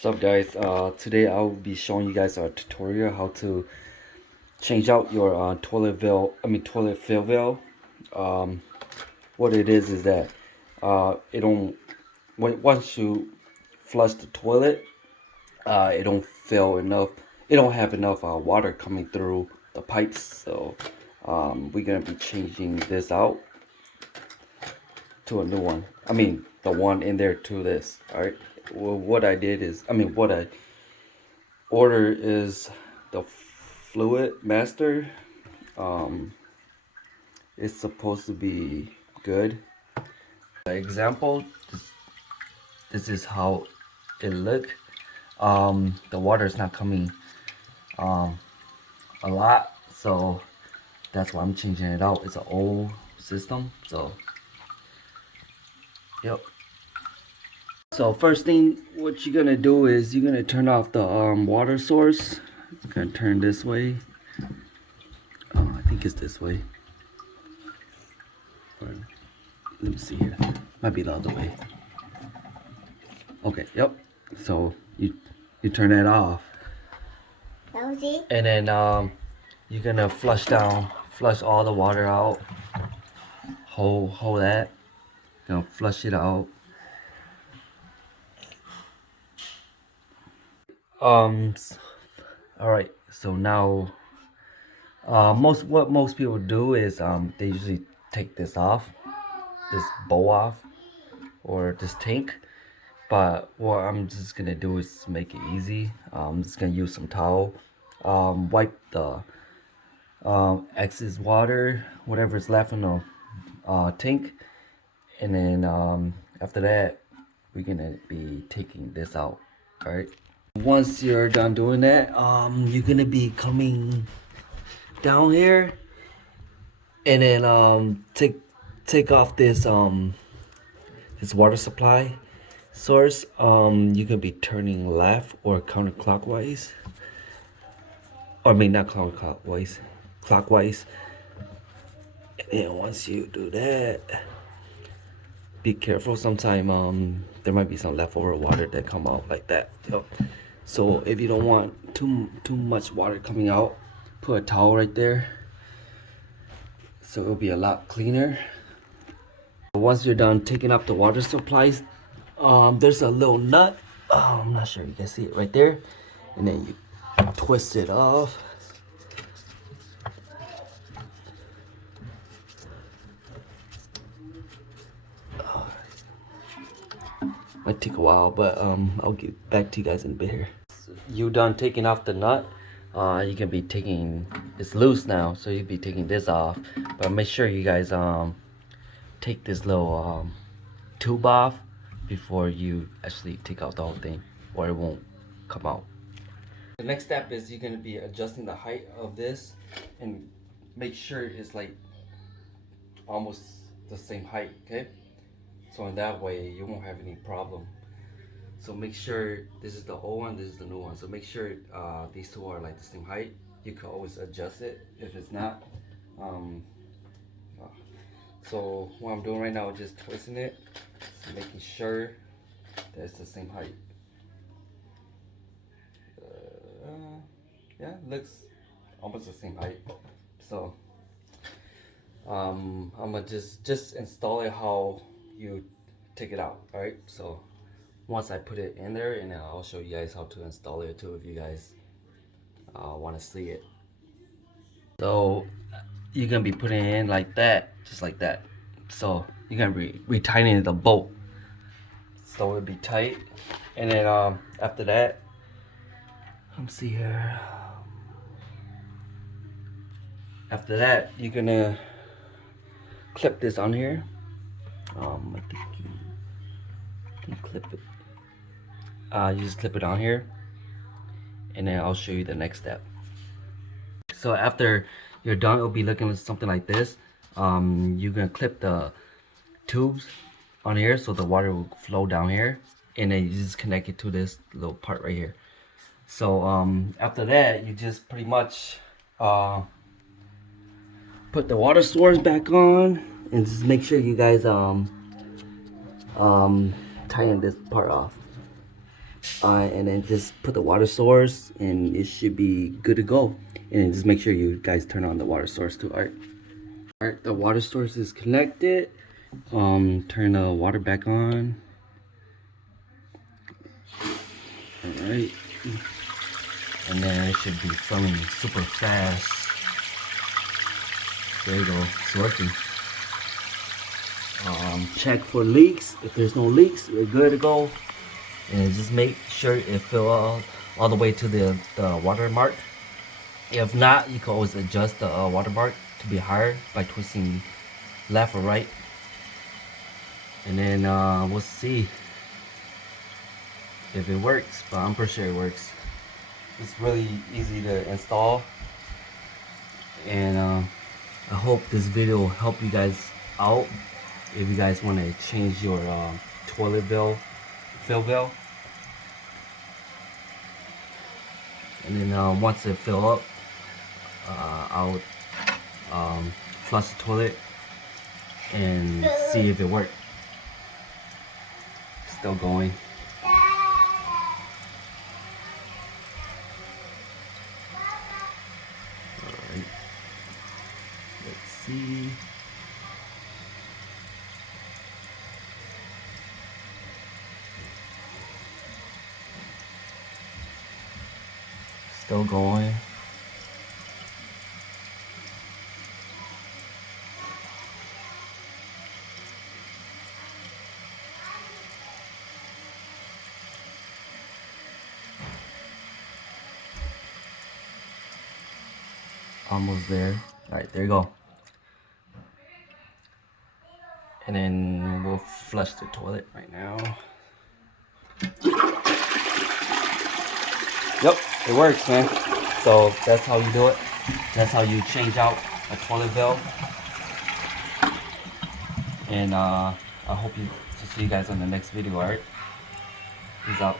What's up guys, today I'll be showing you guys a tutorial how to change out your toilet fill valve. What it is that it don't once you flush the toilet, it don't fill enough, it don't have enough water coming through the pipes. So we're gonna be changing this out to a new one. The one in there to this. All right, well, what I did is, what I order is the Fluid Master. It's supposed to be good. Example, this is how it look. The water is not coming a lot, so that's why I'm changing it out. It's an old system, so yep. So first thing, what you're gonna do is you're gonna turn off the water source. It's gonna turn this way. I think it's this way. Or, let me see here. Might be the other way. Okay, yep. So you turn that off. And then you're gonna flush all the water out. Hold that. Gonna flush it out. All right. So now, what most people do is they usually take this bowl off, or this tank. But what I'm just gonna do is make it easy. I'm just gonna use some towel, wipe the excess water, whatever's left in the tank, and then after that, we're gonna be taking this out. All right. Once you're done doing that, you're gonna be coming down here, and then take off this water supply source. You can be turning left or counterclockwise, or not counterclockwise, clockwise. And then once you do that, be careful. Sometimes there might be some leftover water that come out like that. So if you don't want too much water coming out, put a towel right there, so it'll be a lot cleaner. Once you're done taking up the water supplies, there's a little nut. I'm not sure you can see it right there, and then you twist it off. Might take a while, but I'll get back to you guys in a bit here. You done taking off the nut, you can be taking, it's loose now, so you'll be taking this off. But make sure you guys take this little tube off before you actually take out the whole thing, or it won't come out. The next step is you're gonna be adjusting the height of this, and make sure it's like almost the same height, okay? So in that way you won't have any problem. So make sure this is the old one, this is the new one. So make sure these two are like the same height. You can always adjust it if it's not. So what I'm doing right now is just twisting it, making sure that it's the same height. Yeah, it looks almost the same height. So I'm gonna just install it how you take it out. All right, so once I put it in there, and I'll show you guys how to install it too if you guys want to see it. So you're gonna be putting it in like that, just like that. So you're gonna be retightening the bolt so it'll be tight, and then after that, let me see here. After that, you're gonna clip this on here. I think you can clip it. You just clip it on here, and then I'll show you the next step. So after you're done, it'll be looking something like this. You're gonna clip the tubes on here so the water will flow down here, and then you just connect it to this little part right here. So after that, you just pretty much put the water source back on, and just make sure you guys tighten this part off. And then just put the water source, and it should be good to go. And just make sure you guys turn on the water source too. Alright, the water source is connected. Turn the water back on. Alright. And then it should be filling super fast. There you go, it's working. Check for leaks. If there's no leaks, we're good to go. And just make sure it fill all the way to the watermark. If not, you can always adjust the watermark to be higher by twisting left or right. And then we'll see if it works, but I'm pretty sure it works. It's really easy to install, and I hope this video will help you guys out if you guys want to change your toilet fill valve. And then once it fill up, I'll flush the toilet and see if it worked. Still going. Alright. Let's see. Still going. Almost there. Alright, there you go. And then we'll flush the toilet right now. Yep, it works, man. So that's how you do it. That's how you change out a toilet valve. And I hope to see you guys on the next video, alright? Peace out.